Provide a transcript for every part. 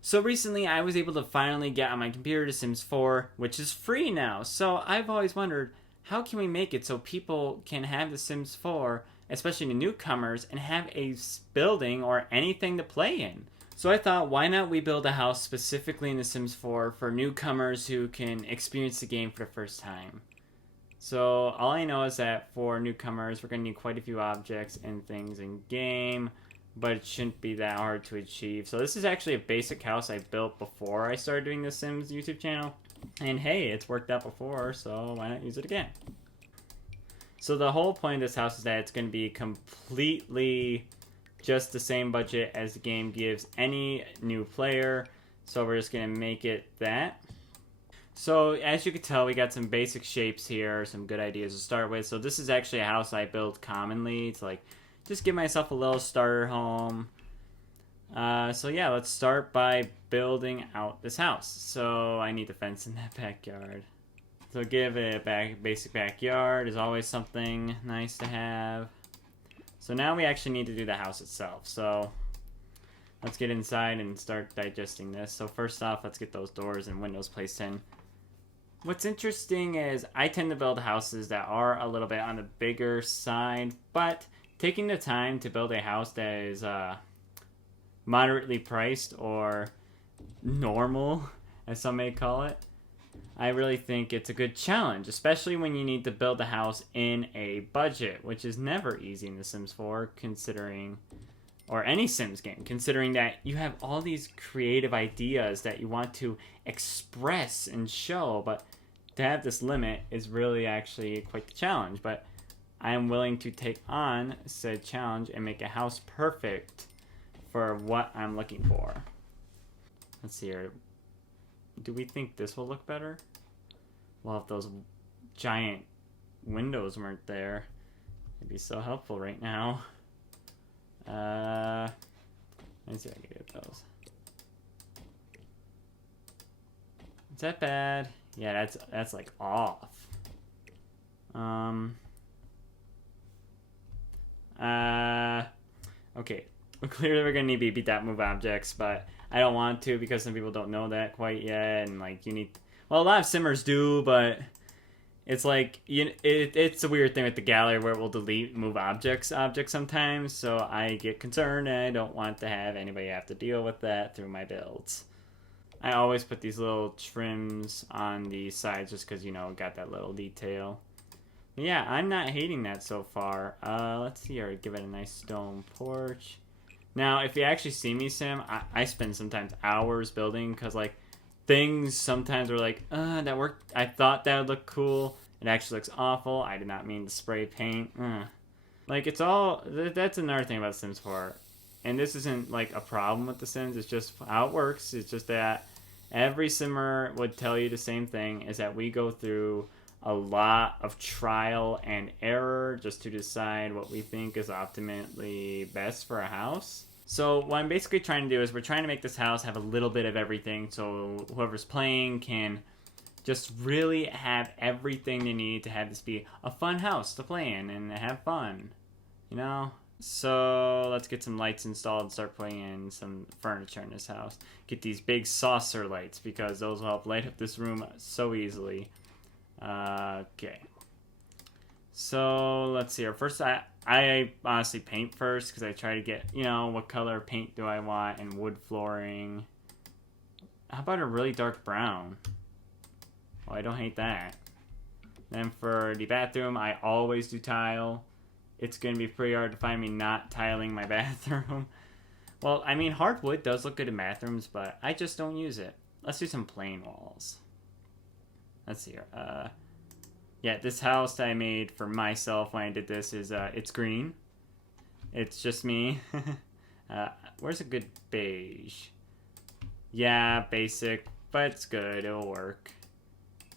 So recently I was able to finally get on my computer to Sims 4, which is free now. So I've always wondered, how can we make it so people can have the Sims 4, especially the newcomers, and have a building or anything to play in? So I thought, why not we build a house specifically in The Sims 4 for newcomers who can experience the game for the first time? So all I know is that for newcomers, we're going to need quite a few objects and things in game, but it shouldn't be that hard to achieve. So this is actually a basic house I built before I started doing the Sims YouTube channel. And hey, it's worked out before, so why not use it again? So the whole point of this house is that it's going to be completely just the same budget as the game gives any new player. So we're just going to make it that. So as you can tell, we got some basic shapes here, some good ideas to start with. So this is actually a house I build commonly to like just give myself a little starter home. So yeah, let's start by building out this house. So I need the fence in that backyard. So give it a basic backyard is always something nice to have. So now we actually need to do the house itself. So let's get inside and start digesting this. So first off, let's get those doors and windows placed in. What's interesting is I tend to build houses that are a little bit on the bigger side, but taking the time to build a house that is moderately priced or normal, as some may call it, I really think it's a good challenge, especially when you need to build a house in a budget, which is never easy in The Sims 4, considering, or any Sims game, considering that you have all these creative ideas that you want to express and show, but to have this limit is really actually quite the challenge. But I am willing to take on said challenge and make a house perfect for what I'm looking for. Let's see here. Do we think this will look better? Well, if those giant windows weren't there, it'd be so helpful right now. Let me see if I can get those. Is that bad? Yeah, that's like off. Okay. Clearly we're gonna need to beat that move objects, but I don't want to because some people don't know that quite yet, and like you need. Well, a lot of simmers do, but it's like it's a weird thing with the gallery where it will delete move objects sometimes. So I get concerned, and I don't want to have anybody have to deal with that through my builds. I always put these little trims on the sides just because, got that little detail. But yeah, I'm not hating that so far. Let's see here. Give it a nice stone porch. Now, if you actually see me sim, I spend sometimes hours building because, like, things sometimes are like, that worked. I thought that would look cool. It actually looks awful. I did not mean to spray paint. Like, it's all... That's another thing about Sims 4. And this isn't, like, a problem with The Sims. It's just how it works. It's just that every simmer would tell you the same thing, is that we go through a lot of trial and error just to decide what we think is optimally best for a house. So what I'm basically trying to do is we're trying to make this house have a little bit of everything, so whoever's playing can just really have everything they need to have this be a fun house to play in and have fun, So let's get some lights installed and start putting in some furniture in this house. Get these big saucer lights because those will help light up this room so easily. Okay. So let's see here. First, I honestly paint first because I try to get, what color paint do I want, and wood flooring. How about a really dark brown? Oh, I don't hate that. Then for the bathroom, I always do tile. It's going to be pretty hard to find me not tiling my bathroom. Well, I mean, hardwood does look good in bathrooms, but I just don't use it. Let's do some plain walls. Let's see here. Yeah, this house that I made for myself when I did this is, it's green. It's just me. Where's a good beige? Yeah, basic, but it's good. It'll work.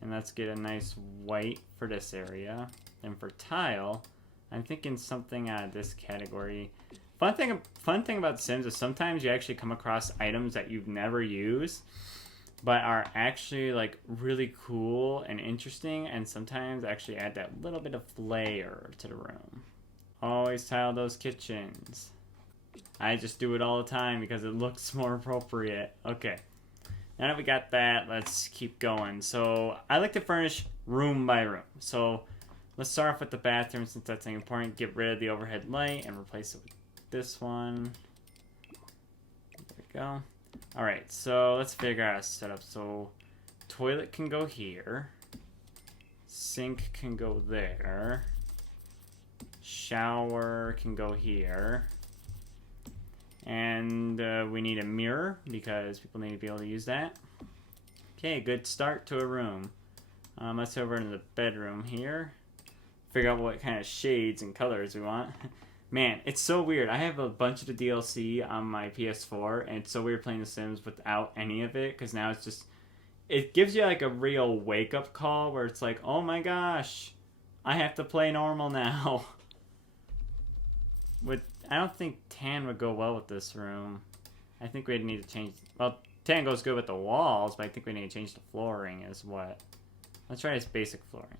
And let's get a nice white for this area. And for tile, I'm thinking something out of this category. Fun thing about Sims is sometimes you actually come across items that you've never used, but are actually like really cool and interesting, and sometimes actually add that little bit of flair to the room. Always tile those kitchens. I just do it all the time because it looks more appropriate. Okay. Now that we got that, let's keep going. So I like to furnish room by room. So let's start off with the bathroom since that's important. Get rid of the overhead light and replace it with this one. There we go. Alright, so let's figure out a setup. So toilet can go here. Sink can go there. Shower can go here. And we need a mirror because people need to be able to use that. Okay, good start to a room. Let's go over into the bedroom here. Figure out what kind of shades and colors we want. Man, it's so weird. I have a bunch of the DLC on my PS4, and it's so weird playing The Sims without any of it, because now it's just... It gives you like a real wake-up call where it's like, oh my gosh, I have to play normal now. I don't think tan would go well with this room. I think we'd need to change... Well, tan goes good with the walls, but I think we need to change the flooring as what. Let's try this basic flooring.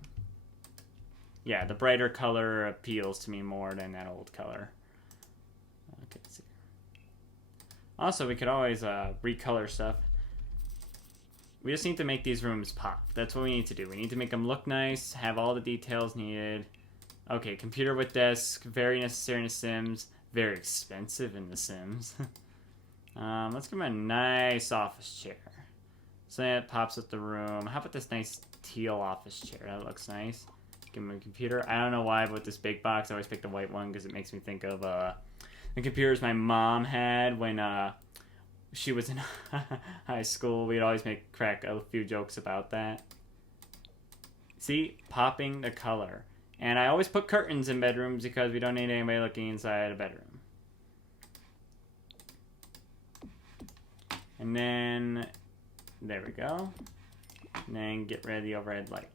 Yeah, the brighter color appeals to me more than that old color. Okay, let's see. Also, we could always recolor stuff. We just need to make these rooms pop. That's what we need to do. We need to make them look nice, have all the details needed. Okay, computer with desk, very necessary in The Sims, very expensive in The Sims. Let's give him a nice office chair. So that pops with the room. How about this nice teal office chair? That looks nice. Give him a computer. I don't know why, but with this big box, I always pick the white one because it makes me think of the computers my mom had when she was in high school. We'd always crack a few jokes about that. See? Popping the color. And I always put curtains in bedrooms because we don't need anybody looking inside a bedroom. And then, there we go. And then get rid of the overhead light.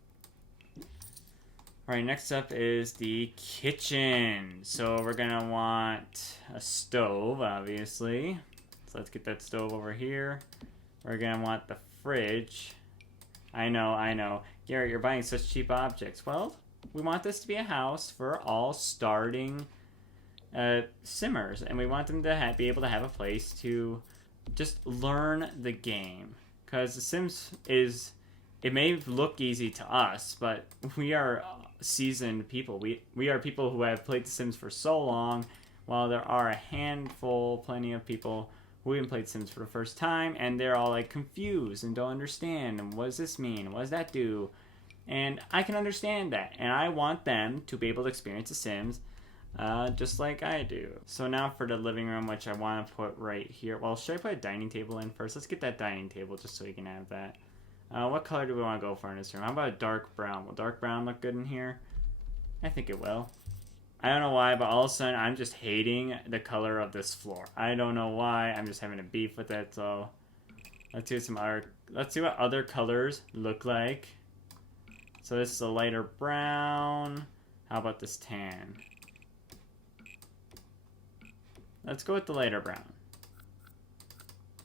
Alright, next up is the kitchen. So we're going to want a stove, obviously. So let's get that stove over here. We're going to want the fridge. I know. Garrett, you're buying such cheap objects. Well, we want this to be a house for all starting simmers. And we want them to be able to have a place to just learn the game. Because The Sims is... It may look easy to us, but we are seasoned people. We are people who have played The Sims for so long, while there are a handful, plenty of people who haven't played Sims for the first time, and they're all like confused and don't understand, and what does this mean? What does that do? And I can understand that, and I want them to be able to experience The Sims just like I do. So now for the living room, which I want to put right here. Well, should I put a dining table in first? Let's get that dining table just so we can have that. What color do we want to go for in this room? How about a dark brown? Will dark brown look good in here? I think it will. I don't know why, but all of a sudden I'm just hating the color of this floor. I don't know why. I'm just having a beef with it. So let's see what other colors look like. So this is a lighter brown. How about this tan? Let's go with the lighter brown.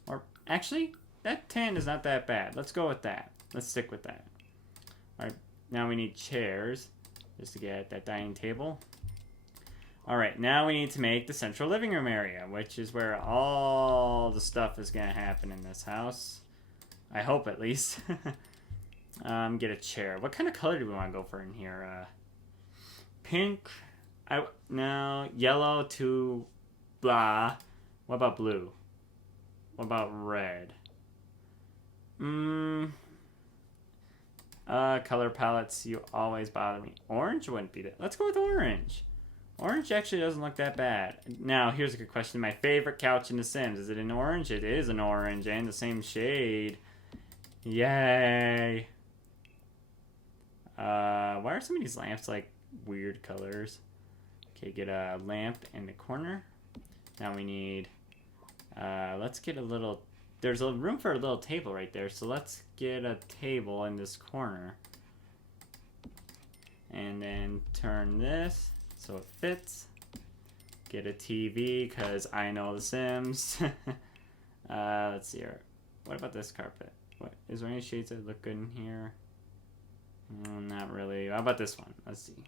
Or actually, that tan is not that bad. Let's go with that. Let's stick with that. Alright, now we need chairs just to get at that dining table. Alright, now we need to make the central living room area, which is where all the stuff is going to happen in this house. I hope, at least. Get a chair. What kind of color do we want to go for in here? Pink? No, yellow to blah. What about blue? What about red? Color palettes, you always bother me. Orange wouldn't be that. Let's go with orange. Orange actually doesn't look that bad. Now, here's a good question. My favorite couch in The Sims. Is it an orange? It is an orange and the same shade. Yay. Why are some of these lamps like weird colors? Okay, get a lamp in the corner. Now we need, let's get a little... There's a room for a little table right there, so let's get a table in this corner. And then turn this so it fits. Get a TV, because I know The Sims. Let's see here. What about this carpet? Is there any shades that look good in here? Not really. How about this one? Let's see.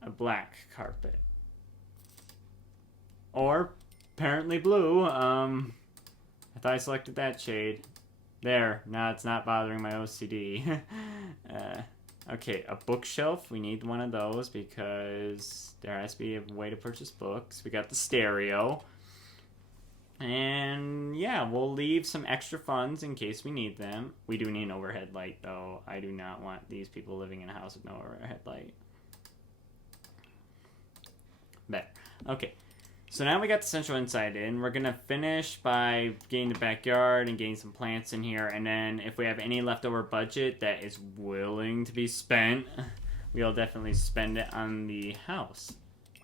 A black carpet. Or apparently blue. I thought I selected that shade. There. Now it's not bothering my OCD. Okay, a bookshelf. We need one of those because there has to be a way to purchase books. We got the stereo. And yeah, we'll leave some extra funds in case we need them. We do need an overhead light, though. I do not want these people living in a house with no overhead light. There. Okay. So now we got the central inside in. We're going to finish by getting the backyard and getting some plants in here. And then if we have any leftover budget that is willing to be spent, we'll definitely spend it on the house.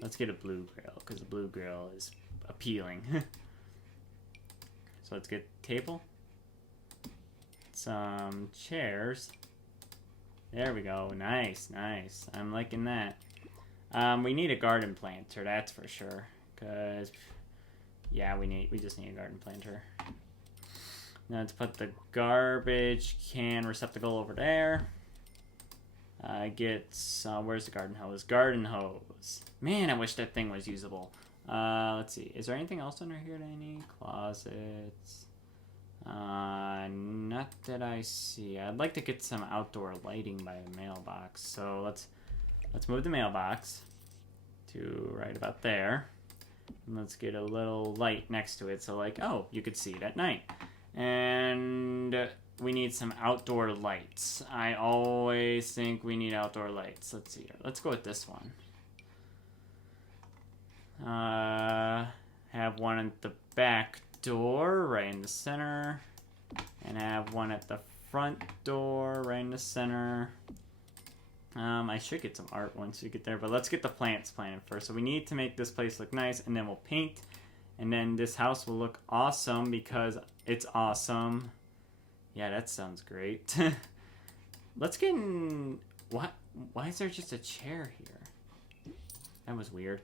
Let's get a blue grill because the blue grill is appealing. So let's get a table. Some chairs. There we go. Nice, nice. I'm liking that. We need a garden planter, that's for sure. Because, yeah, we just need a garden planter. Now let's put the garbage can receptacle over there. Where's the garden hose? Garden hose. Man, I wish that thing was usable. Let's see. Is there anything else under here that I need? Closets. Not that I see. I'd like to get some outdoor lighting by the mailbox. So let's move the mailbox to right about there. And let's get a little light next to it so like, oh, you could see it at night. And we need some outdoor lights. I always think we need outdoor lights. Let's see here. Let's go with this one. Have one at the back door right in the center. And have one at the front door right in the center. I should get some art once we get there, but let's get the plants planted first. So we need to make this place look nice, and then we'll paint, and then this house will look awesome because it's awesome. Yeah, that sounds great. Let's get in... What? Why is there just a chair here? That was weird.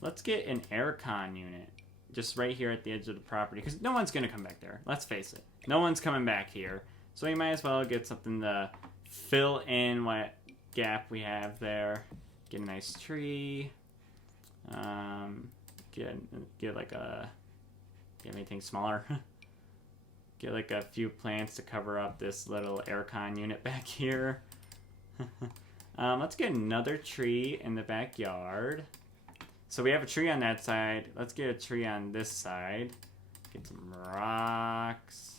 Let's get an aircon unit just right here at the edge of the property because no one's going to come back there. Let's face it. No one's coming back here. So we might as well get something to fill in what gap we have there. Get a nice tree. Get like a... Get anything smaller. Get like a few plants to cover up this little aircon unit back here. Let's get another tree in the backyard. So we have a tree on that side. Let's get a tree on this side. Get some rocks.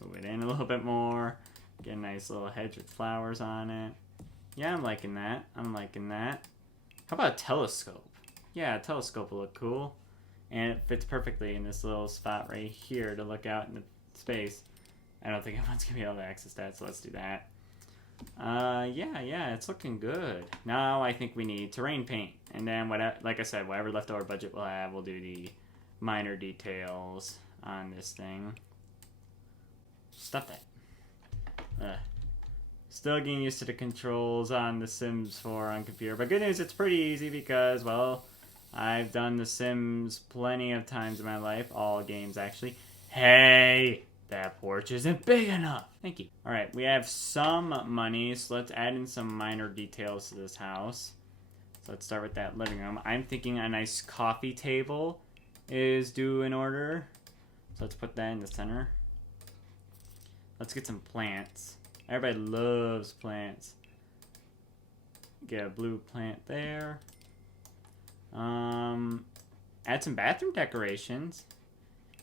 Move it in a little bit more. Get a nice little hedge with flowers on it. Yeah, I'm liking that. I'm liking that. How about a telescope? Yeah, a telescope will look cool. And it fits perfectly in this little spot right here to look out into space. I don't think everyone's going to be able to access that, so let's do that. Yeah, it's looking good. Now I think we need terrain paint. And then, like I said, whatever leftover budget we'll have, we'll do the minor details on this thing. Stop that. Still getting used to the controls on The Sims 4 on computer. But good news, it's pretty easy because, well, I've done The Sims plenty of times in my life. All games, actually. Hey! That porch isn't big enough. Thank you. Alright, we have some money, so let's add in some minor details to this house. So let's start with that living room. I'm thinking a nice coffee table is due in order. So let's put that in the center. Let's get some plants. Everybody loves plants. Get a blue plant there. Add some bathroom decorations.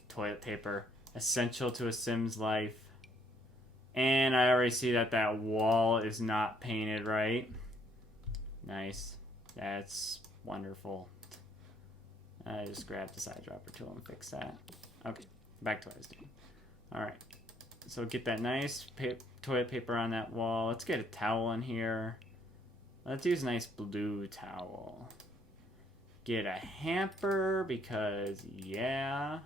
Toilet paper. Essential to a Sim's life. And I already see that that wall is not painted right. Nice. That's wonderful. I just grabbed the side dropper tool and fix that. Okay, back to what I was doing. Alright. So get that nice toilet paper on that wall. Let's get a towel in here. Let's use a nice blue towel. Get a hamper because, yeah.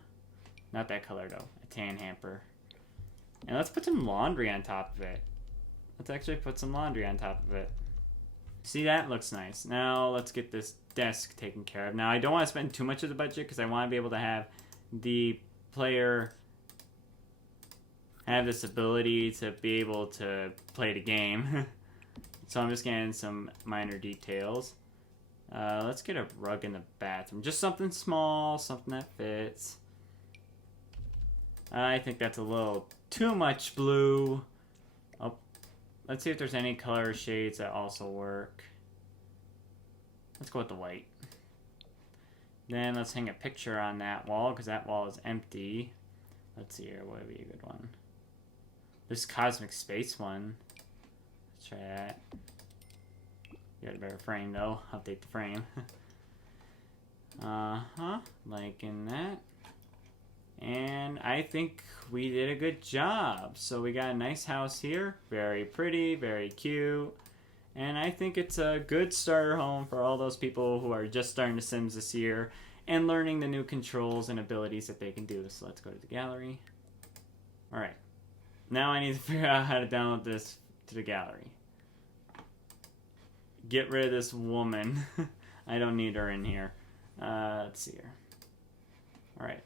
Not that color though. A tan hamper. And let's put some laundry on top of it. Let's actually put some laundry on top of it. See, that looks nice. Now let's get this desk taken care of. Now I don't want to spend too much of the budget because I want to be able to have the player have this ability to be able to play the game. So I'm just getting some minor details. Let's get a rug in the bathroom. Just something small, something that fits. I think that's a little too much blue. Oh, let's see if there's any color shades that also work. Let's go with the white. Then let's hang a picture on that wall, because that wall is empty. Let's see here, what would be a good one? This cosmic space one. Let's try that. You got a better frame though. Update the frame. Liking that. And I think we did a good job. So we got a nice house here. Very pretty, very cute. And I think it's a good starter home for all those people who are just starting The Sims this year and learning the new controls and abilities that they can do. So let's go to the gallery. Alright. Now I need to figure out how to download this to the gallery. Get rid of this woman. I don't need her in here. Let's see here. Alright.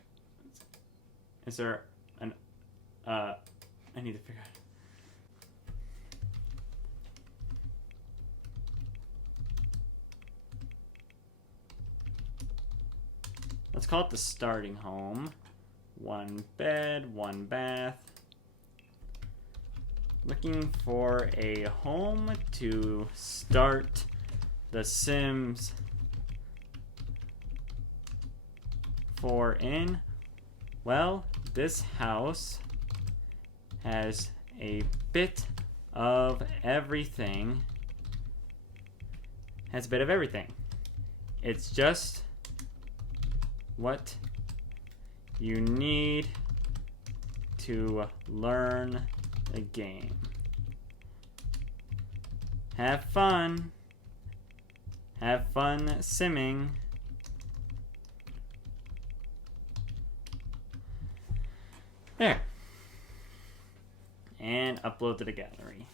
Is there an... I need to figure out... Let's call it the starting home. 1 bed, 1 bath. Looking for a home to start The Sims 4 in. Well, this house has a bit of everything. Has a bit of everything. It's just what you need to learn the game. Have fun. Have fun simming. There. And upload to the gallery.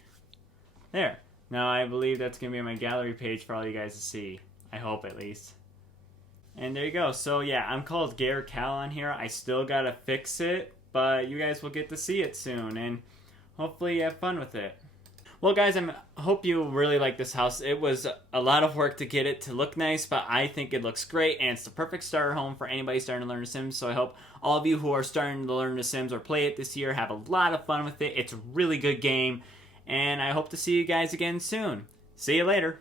There. Now I believe that's going to be my gallery page for all you guys to see. I hope at least. And there you go. So yeah, I'm called Gare Cal on here. I still gotta fix it, but you guys will get to see it soon, and hopefully you have fun with it. Well guys, I hope you really like this house. It was a lot of work to get it to look nice, but I think it looks great, and it's the perfect starter home for anybody starting to learn The Sims. So I hope all of you who are starting to learn The Sims or play it this year have a lot of fun with it. It's a really good game, and I hope to see you guys again soon. See you later.